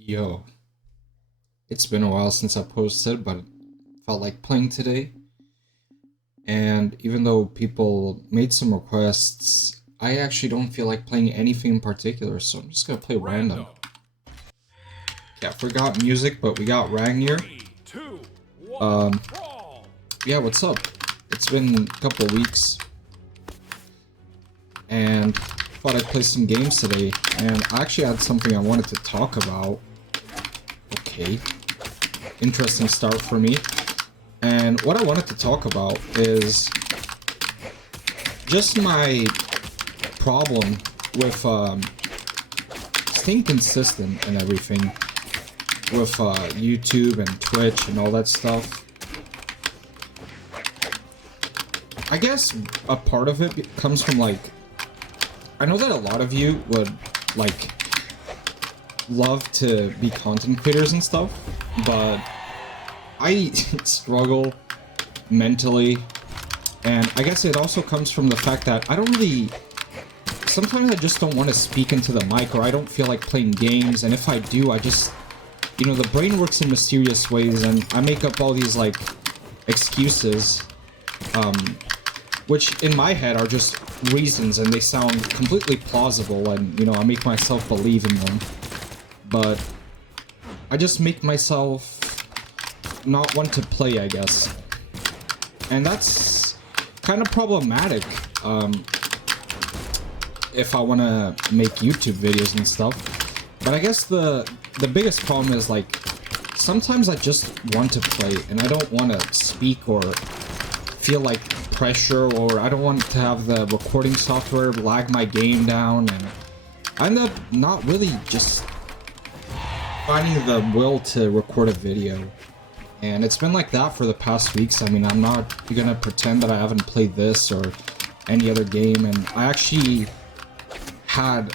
Yo, it's been a while since I posted, but felt like playing today. And even though people made some requests, I actually don't feel like playing anything in particular, so I'm just gonna play random. Yeah, forgot music, but we got Ragnir. Um, yeah, what's up? It's been a couple weeks, and thought I'd play some games today. And I actually had something I wanted to talk about. Okay, interesting start for me. And what I wanted to talk about is just my problem with staying consistent and everything with YouTube and Twitch and all that stuff. I guess a part of it comes from like, I know that a lot of you would like love to be content creators and stuff, but I struggle mentally, and I guess it also comes from the fact that I don't really, sometimes I just don't want to speak into the mic, or I don't feel like playing games, and if I do, I just, you know, the brain works in mysterious ways, and I make up all these like excuses, which in my head are just reasons, and they sound completely plausible, and, you know, I make myself believe in them, but I just make myself not want to play, I guess. And that's kind of problematic, if I want to make YouTube videos and stuff. But I guess the biggest problem is, like, sometimes I just want to play, and I don't want to speak or feel like pressure, or I don't want to have the recording software lag my game down, and I end up not really just finding the will to record a video. And it's been like that for the past weeks. I mean, I'm not gonna pretend that I haven't played this or any other game, and I actually had...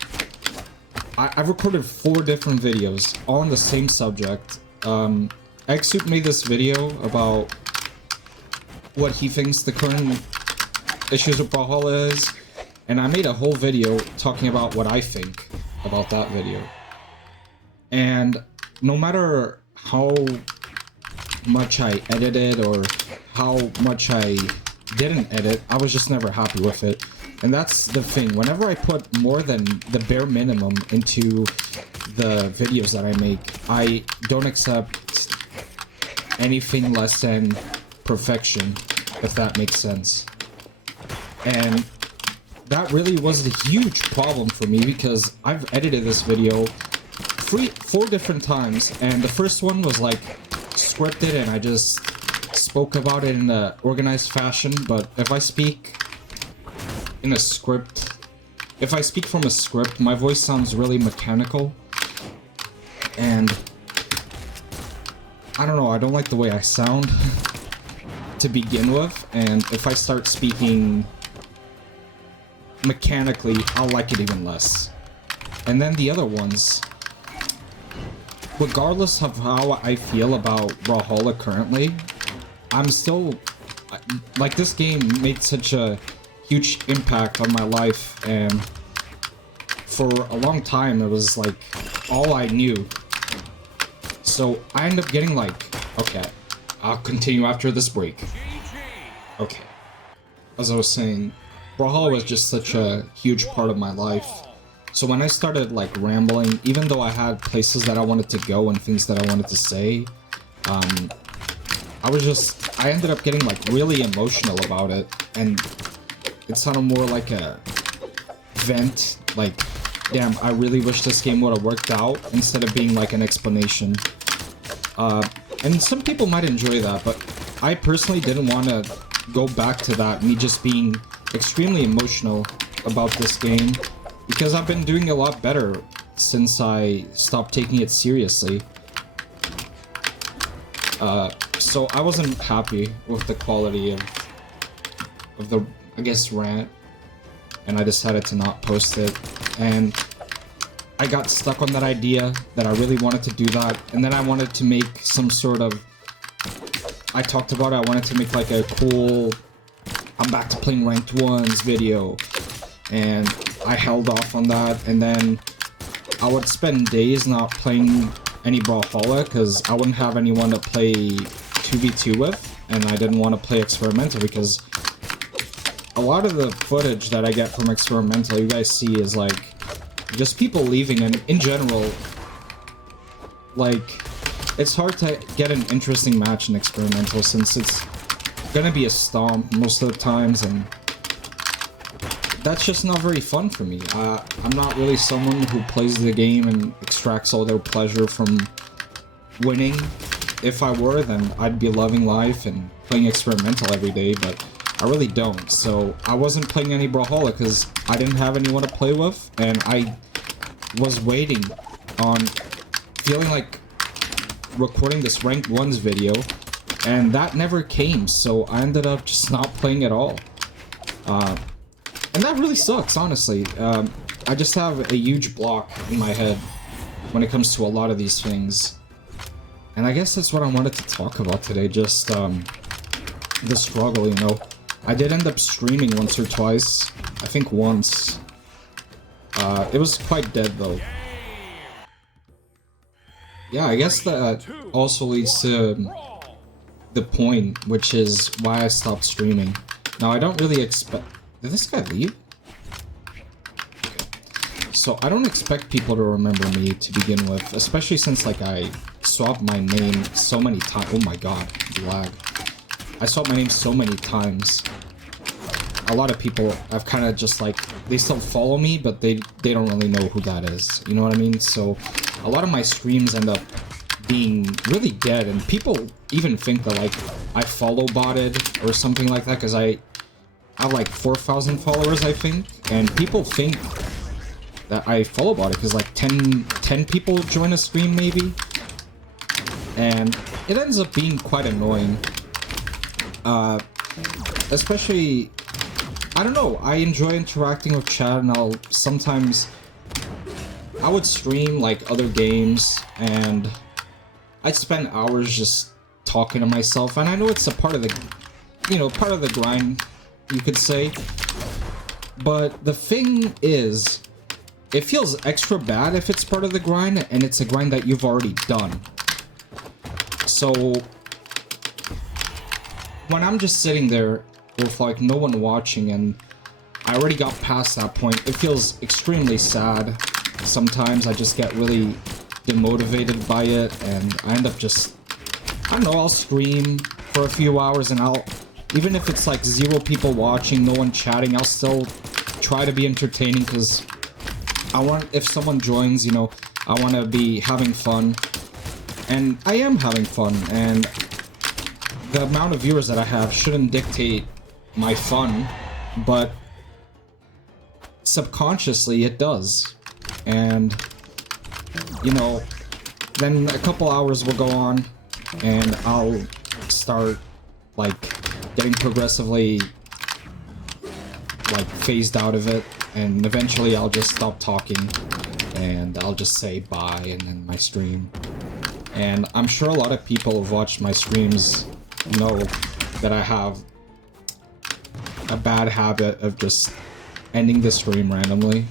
I've recorded 4 different videos, all on the same subject. Exup made this video about what he thinks the current issues with Brawlhalla is, and I made a whole video talking about what I think about that video. And no matter how much I edited or how much I didn't edit, I was just never happy with it. And that's the thing, whenever I put more than the bare minimum into the videos that I make, I don't accept anything less than perfection, if that makes sense. And that really was a huge problem for me, because I've edited this video 4 different times, and the first one was like scripted and I just spoke about it in an organized fashion. But if I speak in a script, if I speak from a script, my voice sounds really mechanical, and I don't know, I don't like the way I sound to begin with, and if I start speaking mechanically, I'll like it even less. And then the other ones, regardless of how I feel about Brawlhalla currently, I'm still, like, this game made such a huge impact on my life, and for a long time it was like all I knew. So I end up getting like, okay, I'll continue after this break. Okay, as I was saying, Brawlhalla was just such a huge part of my life. So when I started like rambling, even though I had places that I wanted to go and things that I wanted to say, I ended up getting like really emotional about it, and it sounded more like a vent, like, damn, I really wish this game would have worked out, instead of being like an explanation. And some people might enjoy that, but I personally didn't want to go back to that, me just being extremely emotional about this game, because I've been doing a lot better since I stopped taking it seriously. So I wasn't happy with the quality of the, I guess, rant, and I decided to not post it, and I got stuck on that idea that I really wanted to do that, and then I wanted to make some sort of, I talked about it, I wanted to make like a cool, I'm back to playing ranked ones video, and I held off on that, and then I would spend days not playing any Brawlhalla because I wouldn't have anyone to play 2v2 with, and I didn't want to play Experimental because a lot of the footage that I get from Experimental, you guys see, is like just people leaving, and in general, like, it's hard to get an interesting match in Experimental since it's gonna be a stomp most of the times, and that's just not very fun for me. I'm not really someone who plays the game and extracts all their pleasure from winning. If I were, then I'd be loving life and playing Experimental every day, but I really don't. So I wasn't playing any Brawlhalla because I didn't have anyone to play with, and I was waiting on feeling like recording this Ranked 1s video, and that never came, so I ended up just not playing at all. And that really sucks, honestly. I just have a huge block in my head when it comes to a lot of these things. And I guess that's what I wanted to talk about today, just the struggle, you know. I did end up streaming once or twice. I think once. It was quite dead, though. Yeah, I guess that also leads to the point, which is why I stopped streaming. Now, I don't really expect... Did this guy leave? Okay. So, I don't expect people to remember me to begin with, especially since, like, I swapped my name so many times. Oh my god, lag. I swapped my name so many times. A lot of people have kind of just, like, they still follow me, but they don't really know who that is. You know what I mean? So, a lot of my streams end up being really dead, and people even think that, like, I follow botted or something like that, because I have like 4,000 followers, I think, and people think that I follow botted because like 10 people join a stream maybe, and it ends up being quite annoying. Especially, I don't know, I enjoy interacting with chat, and I would stream like other games, and I'd spend hours just talking to myself, and I know it's a part of the, you know, part of the grind, you could say. But the thing is, it feels extra bad if it's part of the grind, and it's a grind that you've already done. So, when I'm just sitting there with like no one watching, and I already got past that point, it feels extremely sad. Sometimes I just get really demotivated by it, and I end up just, I don't know, I'll stream for a few hours, and even if it's like 0 people watching, no one chatting, I'll still try to be entertaining, because if someone joins, you know, I want to be having fun, and I am having fun, and the amount of viewers that I have shouldn't dictate my fun, but subconsciously it does. And, you know, then a couple hours will go on, and I'll start, like, getting progressively, like, phased out of it, and eventually I'll just stop talking, and I'll just say bye and end my stream. And I'm sure a lot of people who've watched my streams know that I have a bad habit of just ending the stream randomly.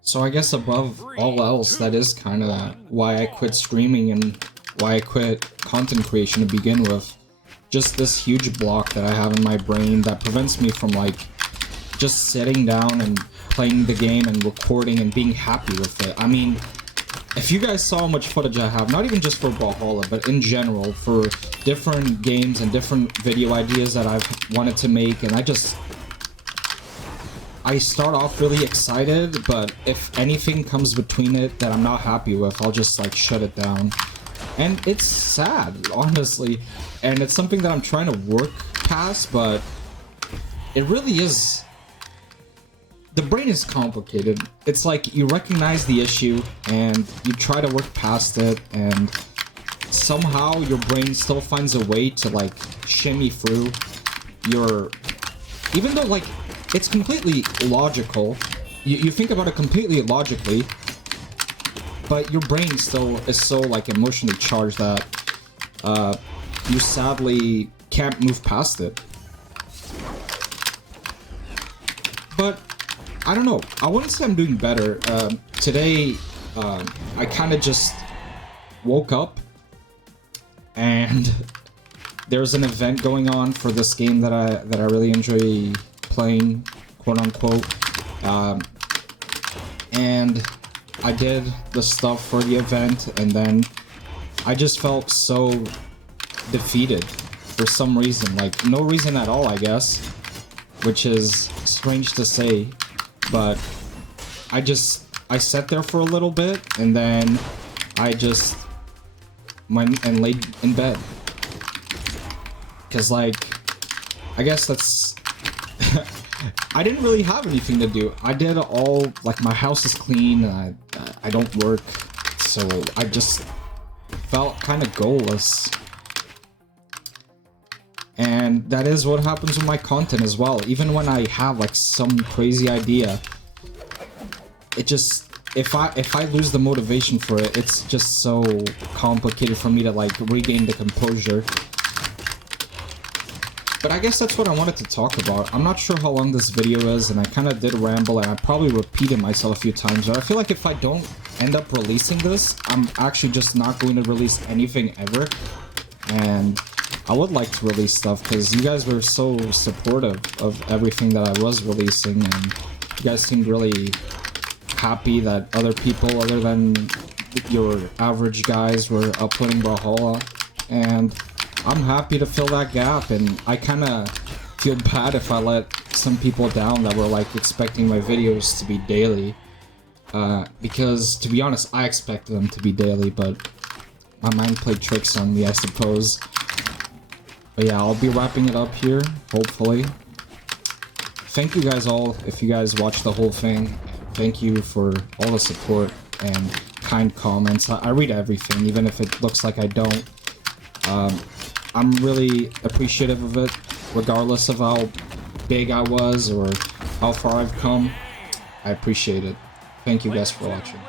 So I guess above all else, that is kind of why I quit streaming and why I quit content creation to begin with. Just this huge block that I have in my brain that prevents me from, like, just sitting down and playing the game and recording and being happy with it. I mean, if you guys saw how much footage I have, not even just for Brawlhalla, but in general, for different games and different video ideas that I've wanted to make, and I start off really excited, but if anything comes between it that I'm not happy with, I'll just, like, shut it down. And it's sad, honestly, and it's something that I'm trying to work past, but it really is... The brain is complicated. It's like you recognize the issue, and you try to work past it, and somehow your brain still finds a way to, like, shimmy through your... Even though, like, it's completely logical, you think about it completely logically, but your brain still is so, like, emotionally charged that you sadly can't move past it. But I don't know. I wouldn't say I'm doing better. Today, I kind of just woke up and there's an event going on for this game that I really enjoy playing, quote unquote. And I did the stuff for the event, and then I just felt so defeated for some reason. Like, no reason at all, I guess. Which is strange to say, but I sat there for a little bit, and then I just went and laid in bed. Because, like, I guess that's... I didn't really have anything to do. I did all... Like, my house is clean, and I don't work, so I just felt kind of goalless. And that is what happens with my content as well. Even when I have, like, some crazy idea, it just... If I lose the motivation for it, it's just so complicated for me to, like, regain the composure. But I guess that's what I wanted to talk about. I'm not sure how long this video is, and I kind of did ramble, and I probably repeated myself a few times, but I feel like if I don't end up releasing this, I'm actually just not going to release anything ever. And I would like to release stuff, because you guys were so supportive of everything that I was releasing, and you guys seemed really happy that other people other than your average guys were uploading Brawlhalla, and I'm happy to fill that gap. And I kind of feel bad if I let some people down that were like expecting my videos to be daily, because to be honest, I expected them to be daily, but my mind played tricks on me, I suppose. But yeah, I'll be wrapping it up here, hopefully. Thank you guys all, if you guys watched the whole thing. Thank you for all the support and kind comments. I read everything, even if it looks like I don't. I'm really appreciative of it, regardless of how big I was or how far I've come. I appreciate it. Thank you guys for watching.